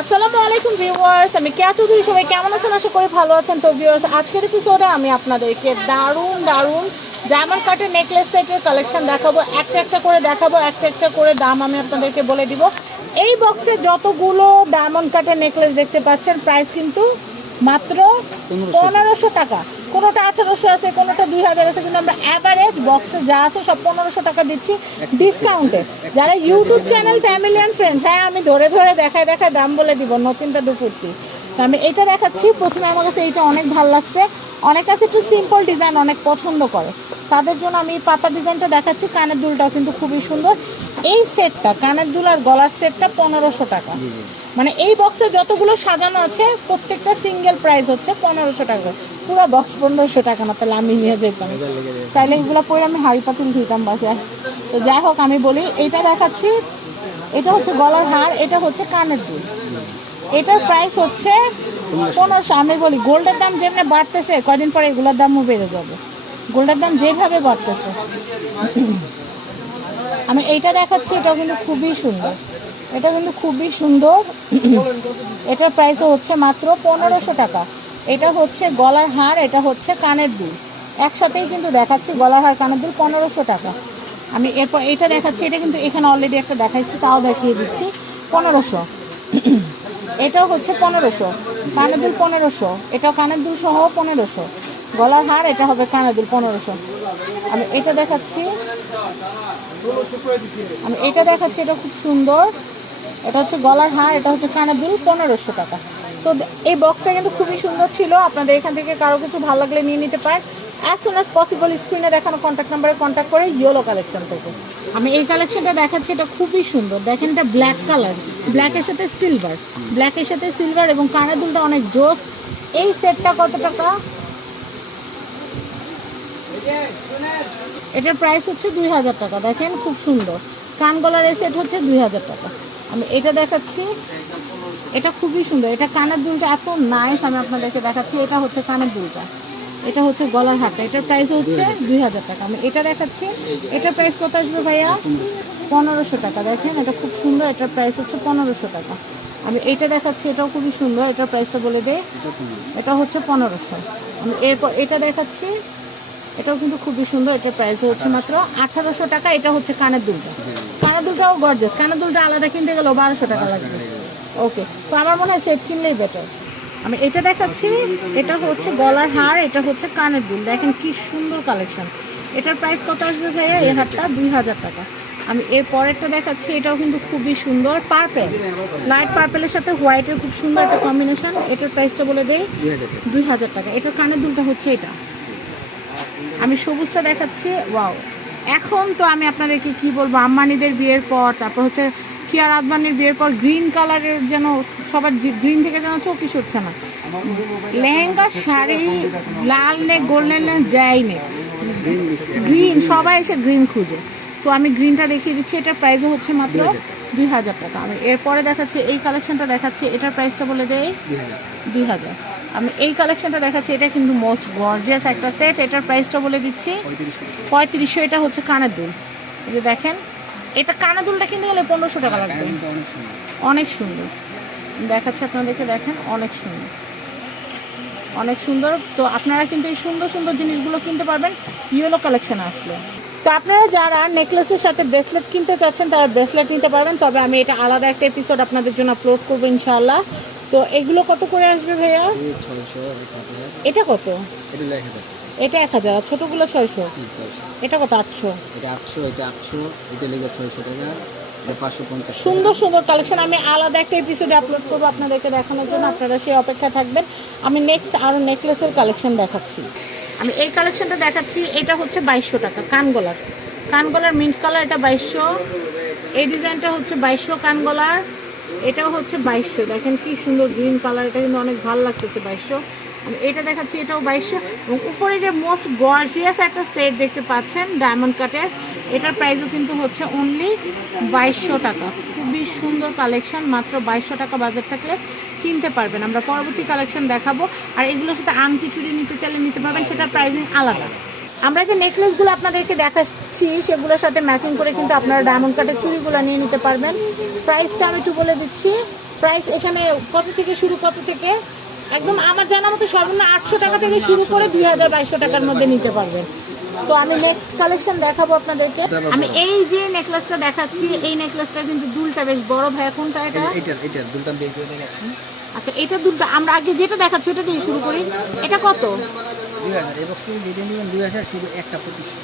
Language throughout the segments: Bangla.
আসসালামু আলাইকুম ভিউয়ার্স আমি কেয়া চৌধুরী সবাই কেমন আছেন? আশা করি ভালো আছেন। তো ভিউয়ার্স আজকের এপিসোডে আমি আপনাদেরকে দারুণ দারুণ ডায়মন্ড কাটের নেকলেস সেটের কালেকশান দেখাবো। একটা একটা করে দেখাবো একটা একটা করে দাম আমি আপনাদেরকে বলে দিব। এই বক্সে যতগুলো ডায়মন্ড কাটের নেকলেস দেখতে পাচ্ছেন প্রাইস কিন্তু মাত্র পনেরোশো টাকা। কোনোটা আঠারোশো আছে কোনোটা দুই হাজার আছে কিন্তু আমরা অ্যাভারেজ বক্সে যা আছে সব পনেরোশো টাকা দিচ্ছি ডিসকাউন্টে যারা YouTube channel family and friends হ্যাঁ আমি ধরে ধরে দেখায় দেখায় দাম বলে দিব নচিন্তা দুপুরটি আমি এটা দেখাচ্ছি প্রথমে আমার কাছে এইটা অনেক ভালো লাগছে। অনেক আছে একটু সিম্পল ডিজাইন অনেক পছন্দ করে। তাদের জন্য আমি পাতা ডিজাইনটা দেখাচ্ছি কানের দুলটাও কিন্তু খুবই সুন্দর। এই সেটটা কানের দুল আর গলার সেটটা পনেরোশো টাকা। মানে এই বক্সে যতগুলো সাজানো আছে প্রত্যেকটা সিঙ্গেল প্রাইস হচ্ছে পনেরোশো টাকা। পুরো বক্স পনেরোশো টাকা না, তাহলে আমি নিয়ে যেতাম। তাহলে এগুলো পরে আমি হাড়ি পাতিল ধুইতাম বাসায়। তো যাই হোক, আমি বলি, এইটা দেখাচ্ছি। এটা হচ্ছে গলার হার, এটা হচ্ছে কানের দুল। এটার প্রাইস হচ্ছে পনেরোশো। আমি বলি, গোল্ডের দাম যেমনি বাড়তেছে, কয়দিন পরে এগুলোর দামও বেড়ে যাবে। গোল্ডের দাম যেভাবে বাড়তেছে। আমি এইটা দেখাচ্ছি, এটাও কিন্তু খুবই সুন্দর। এটা কিন্তু খুবই সুন্দর। এটার প্রাইসও হচ্ছে মাত্র পনেরোশো টাকা। এটা হচ্ছে গলার হার, এটা হচ্ছে কানের দুল। একসাথেই কিন্তু দেখাচ্ছি গলার হার, কানের দুল পনেরোশো টাকা। আমি এরপর এটা দেখাচ্ছি, এটা কিন্তু এখানে অলরেডি একটা দেখাইছি, তাও দেখিয়ে দিচ্ছি। পনেরোশো। এটাও হচ্ছে পনেরোশো। কানের দুল পনেরোশো। এটাও কানের দুল সহ পনেরোশো। গলার হার, এটা হবে কানের দুল পনেরোশো। আমি এটা দেখাচ্ছি। আমি এটা দেখাচ্ছি, এটা খুব সুন্দর। এটা হচ্ছে গলার হার, এটা হচ্ছে কানের দুল পনেরোশো টাকা। তো এই বক্সটা কিন্তু খুবই সুন্দর ছিল। আপনাদের এখান থেকে কারও কিছু ভালো লাগলে নিয়ে নিতে পারেন। অ্যাজ সুন অ্যাজ পসিবল স্ক্রিনে দেখানো কন্ট্যাক্ট নাম্বারে কন্ট্যাক্ট করে ইয়েলো কালেকশন থেকে। আমি এই কালেকশনটা দেখাচ্ছি, এটা খুবই সুন্দর। দেখেন এটা ব্ল্যাক কালার ব্ল্যাকের সাথে সিলভার ব্ল্যাকের সাথে সিলভার এবং কানের দুলটা অনেক জোস। এই সেটটা কত টাকা? এটার প্রাইস হচ্ছে দুই হাজার টাকা। দেখেন, খুব সুন্দর। কান গলার এই সেট হচ্ছে দুই হাজার টাকা। আমি এটা দেখাচ্ছি। এটা খুবই সুন্দর। এটা কানের দুলটা এত নাইস আমি আপনাদেরকে দেখাচ্ছি। এটা হচ্ছে কানের দুলটা। এটা হচ্ছে গলার হারটা। এটার প্রাইস হচ্ছে দুই হাজার টাকা। আমি এটা দেখাচ্ছি। এটার প্রাইস কত আসবে ভাইয়া? পনেরোশো টাকা। দেখেন, এটা খুব সুন্দর। এটার প্রাইস হচ্ছে পনেরোশো টাকা। আমি এইটা দেখাচ্ছি। এটাও খুবই সুন্দর। এটার প্রাইসটা বলে দেয় এটা হচ্ছে পনেরোশো। আমি এরপর এটা দেখাচ্ছি। এটাও কিন্তু খুবই সুন্দর। এটার প্রাইস হচ্ছে মাত্র আঠারোশো টাকা। এটা হচ্ছে কানের দুলটা। কানের দুলটাও গর্জেস কানের দুলটা আলাদা কিনতে গেলেও বারোশো টাকা লাগবে। ওকে তো আমার মনে হয় সেট কিনলেই বেটার আমি এটা দেখাচ্ছি এটা হচ্ছে গলার হার এটা হচ্ছে কানের দুল। দেখেন কি সুন্দর কালেকশন এটার প্রাইস কত আসবে ভাইয়া? এই হারটা দুই হাজার টাকা। আমি এর পরেরটা দেখাচ্ছি এটাও কিন্তু খুবই সুন্দর। পার্পেল লাইট পার্পেলের সাথে হোয়াইটের খুব সুন্দর একটা কম্বিনেশন এটার প্রাইসটা বলে দেই দুই হাজার টাকা। এটার কানের দুলটা হচ্ছে এটা। আমি সবুজটা দেখাচ্ছি ওয়াও এখন তো আমি আপনাদেরকে কি বলব আম্মানিদের বিয়ের পর তারপর হচ্ছে কিয়ার আদবানির বিয়ের পর গ্রিন কালারের যেন সবার গ্রিন থেকে যেন চোখই সরছে না। লেহেঙ্গা শাড়ি লাল নে গোল্ডেন নে যাই নে গ্রিন সবাই এসে গ্রিন খুঁজে। তো আমি গ্রিনটা দেখিয়ে দিচ্ছি এটার প্রাইসও হচ্ছে মাত্র দুই হাজার টাকা। আমি এরপরে দেখাচ্ছি এই কালেকশনটা দেখাচ্ছি এটার প্রাইসটা বলে দেয় দুই হাজার। আমি এই কালেকশনটা দেখাচ্ছি এটা কিন্তু মোস্ট গর্জিয়াস একটা সেট এটার প্রাইসটা বলে দিচ্ছি পঁয়ত্রিশশো এটা হচ্ছে কানের দুল। এই যে দেখেন এটা কানাদুলটা কিনতে গেলে পনেরোশো টাকা লাগবে। অনেক সুন্দর। দেখাচ্ছে আপনাদেরকে দেখেন অনেক সুন্দর। অনেক সুন্দর। তো আপনারা কিন্তু এই সুন্দর সুন্দর জিনিসগুলো কিনতে পারবেন। ইয়েলো কালেকশন আসলে। তো আপনারা যারা নেকলেসের সাথে ব্রেসলেট কিনতে চাচ্ছেন তারা ব্রেসলেট নিতে পারবেন। তবে আমি এটা আলাদা একটা এপিসোড আপনাদের জন্য আপলোড করব ইনশাআল্লাহ। তো এগুলো কত করে আসবে ভাইয়া? এটা কত? এটা এক হাজার ছোটোগুলো ছয়শো। এটা কত আটশো? এটা আটশো এটা আটশো এটা লেগে ছয়শো টাকা সুন্দর সুন্দর কালেকশন আমি আলাদা একটা এপিসোডে আপলোড করব আপনাদেরকে দেখানোর জন্য আপনারা সেই অপেক্ষা থাকবেন। আমি নেক্সট আরও নেকলেসের কালেকশন দেখাচ্ছি। আমি এই কালেকশনটা দেখাচ্ছি এটা হচ্ছে বাইশশো টাকা কানগলার কানগলার মিন্ট কালার এটা বাইশশো। এই ডিজাইনটা হচ্ছে বাইশশো কানগলার এটাও হচ্ছে বাইশশো। দেখেন কি সুন্দর গ্রিন কালার এটা কিন্তু অনেক ভালো লাগতেছে বাইশশো। এটা দেখাচ্ছি, এটাও বাইশশো। এবং উপরে যে মোস্ট গর্জিয়াস একটা সেট দেখতে পাচ্ছেন, ডায়মন্ড কাটের, এটার প্রাইসও কিন্তু হচ্ছে অনলি বাইশশো টাকা। খুবই সুন্দর কালেকশন, মাত্র বাইশশো টাকা বাজার থাকলে কিনতে পারবেন। আমরা পরবর্তী কালেকশন দেখাবো। আর এগুলোর সাথে আংটি চুড়ি নিতে চাইলে নিতে পারবেন, সেটার প্রাইসিং আলাদা। আমরা যে নেকলেসগুলো আপনাদেরকে দেখাচ্ছি, সেগুলোর সাথে ম্যাচিং করে কিন্তু আপনারা ডায়মন্ড কাটের চুড়িগুলো নিয়ে নিতে পারবেন। প্রাইসটা আমি একটু বলে দিচ্ছি। প্রাইস এখানে কত থেকে শুরু, কত থেকে? একদম আমার জানা মতো সর্বনিম্ন আটশো টাকা থেকে শুরু করে দুই হাজার বাইশশো টাকার মধ্যে নিতে পারবেন। তো আমি নেক্সট কালেকশন দেখাবো আপনাদেরকে। আমি এই যে নেকলেসটা দেখাচ্ছি এই নেকলেসটা কিন্তু দুলটা বেশ বড় ভাই কোনটা এটা? এইটার এইটার দুলটা বের করে দেখাচ্ছি। আচ্ছা এটা দুলটা আমরা আগে যেটা দেখাচ্ছি ওটা দিয়ে শুরু করি। এটা কত? দুই হাজার এই বক্স থেকে যেটা নেবেন দুই হাজার শুধু একটা পঁচিশশো।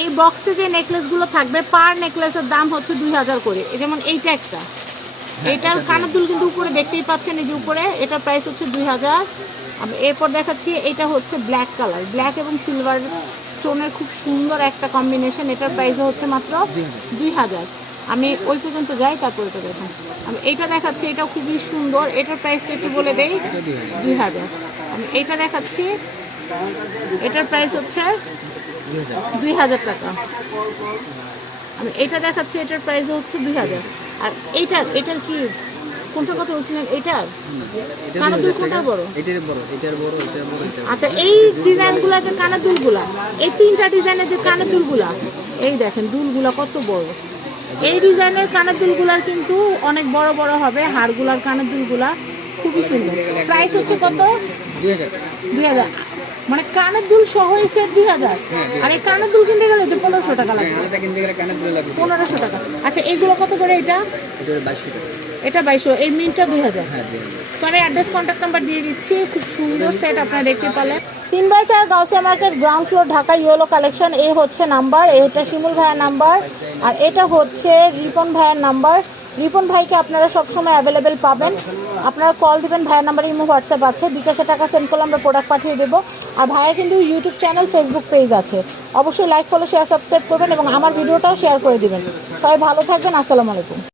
এই বক্সে যে নেকলেসগুলো থাকবে পার নেকলেসের দাম হচ্ছে দুই হাজার করে। যেমন এইটা একটা। এটার কানের দুল কিন্তু উপরে দেখতেই পাচ্ছেন এই যে উপরে এটার প্রাইস হচ্ছে দুই হাজার। এরপর দেখাচ্ছি এটা হচ্ছে ব্ল্যাক কালার ব্ল্যাক এবং সিলভার স্টোনের খুব সুন্দর একটা কম্বিনেশন এটার প্রাইস হচ্ছে মাত্র দুই হাজার। আমি ওই পর্যন্ত যাই তারপর এটা দেখুন আমি এইটা দেখাচ্ছি এটা খুবই সুন্দর এটার প্রাইসটা একটু বলে দেই দুই হাজার। আমি এইটা দেখাচ্ছি এটার প্রাইস হচ্ছে দুই হাজার। দুই হাজার টাকা। আমি এটা দেখাচ্ছি এটার প্রাইস হচ্ছে দুই হাজার। আর এইটার এটার কি কোনটা কথা বলছিলেন? এটার এটা কানের দুই দুল হাজার কোনটা বড়? এটার বড় এটার বড় এটার বড় এটার আচ্ছা এই ডিজাইনগুলো যে কানের দুলগুলা। এই তিনটা ডিজাইনের যে কানের দুলগুলা এই দেখেন দুলগুলা কত বড়। এই ডিজাইনের কানের দুলগুলার কিন্তু অনেক বড় বড় হবে হাড়গুলার কানের দুলগুলা খুবই সুন্দর। প্রাইস হচ্ছে কত? দুই হাজার দুই হাজার। মানে কানের দুল সহ এই সেট দুই হাজার। হ্যাঁ, আর এই কানের দুল কিনতে গেলে তো পনেরোশো টাকা লাগবে। হ্যাঁ এটা কিনতে গেলে কানের দুলে লাগবে। পনেরোশো টাকা। আচ্ছা এগুলো কত করে এটা? এটা বাইশশো টাকা। এটা বাইশশো। এই মিনটা দুই হাজার। হ্যাঁ দুই হাজার। তো আমি অ্যাড্রেস কন্ট্যাক্ট নাম্বার দিয়ে দিচ্ছি। খুব সুন্দর সেট আপনারা দেখতে পেলেন তিন বাই চার Gausia market ground floor Dhaka yellow collection এই হচ্ছে নাম্বার এটা শিমুল ভাইয়ের নাম্বার আর এটা হচ্ছে রিপন ভাইয়ের নাম্বার রিপন ভাইকে আপনারা সবসময় অ্যাভেলেবেল পাবেন। আপনারা কল দিবেন, ভাইয়ের নাম্বারে ইমো হোয়াটসঅ্যাপ আছে। বিকাশে টাকা সেন্ড করলে আমরা প্রোডাক্ট পাঠিয়ে দেবো। আর ভাইয়ের কিন্তু ইউটিউব চ্যানেল ফেসবুক পেজ আছে। অবশ্যই লাইক ফলো শেয়ার সাবস্ক্রাইব করবেন এবং আমার ভিডিওটাও শেয়ার করে দেবেন। সবাই ভালো থাকবেন, আসসালামু আলাইকুম।